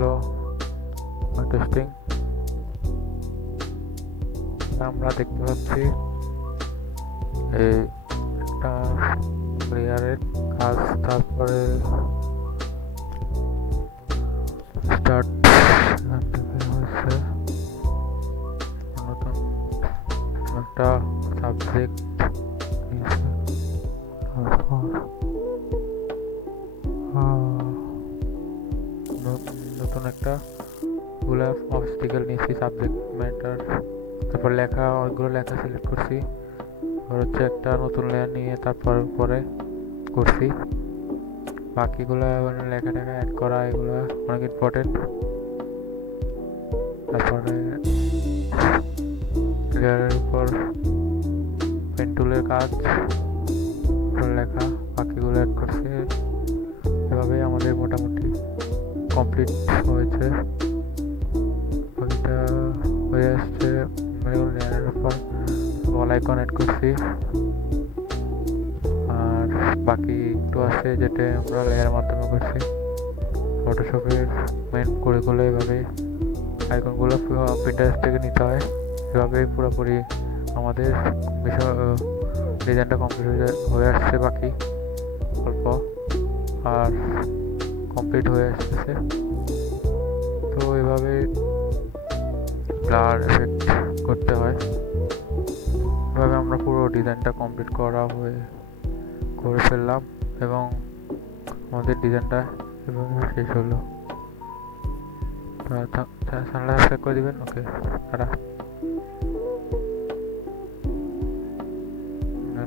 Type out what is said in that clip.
Hello, testing. আমরা দেখতে পাচ্ছি এই একটা প্লেয়ারের কাজ, তারপরে স্টার্ট হয়েছে নতুন একটা সাবজেক্ট নিয়েছে। তারপর নতুন একটা গুলা অবস্টিকেল নিয়েছি, সাবজেক্ট ম্যাটার। তারপর লেখা, অনেকগুলো লেখা সিলেক্ট করছি। হচ্ছে একটা নতুন লেয়ার নিয়ে তারপর পরে করছি। বাকিগুলো লেখা টেখা অ্যাড করা, এগুলো অনেক ইম্পর্টেন্ট। তারপরে লেয়ারের উপর পেন টুলের কাজ, লেখা, বাকিগুলো অ্যাড করছি। এভাবে আমাদের মোটামুটি কমপ্লিট হয়েছে। বাকিটা হয়ে আসছে। লেয়ারের উপর বল আইকন অ্যাড করছি, আর বাকি একটু আছে যেটা আমরা লেয়ারের মাধ্যমে করছি। ফটোশপের মেন করে এভাবে আইকনগুলো পিন্টারেস্ট থেকে নিতে হয়। এভাবে পুরোপুরি আমাদের বিষয় ডিজাইনটা কমপ্লিট হয়ে আসছে। বাকি অল্প আর কমপ্লিট হয়ে আসতেছে। তো এভাবে ব্লার এফেক্ট করতে হয়। এভাবে আমরা পুরো ডিজাইনটা কমপ্লিট করে ফেললাম এবং আমাদের ডিজাইনটা এভাবে শেষ হলো। চ্যানেলটা সাবস্ক্রাইব করে দিবেন। ওকে, টাটা।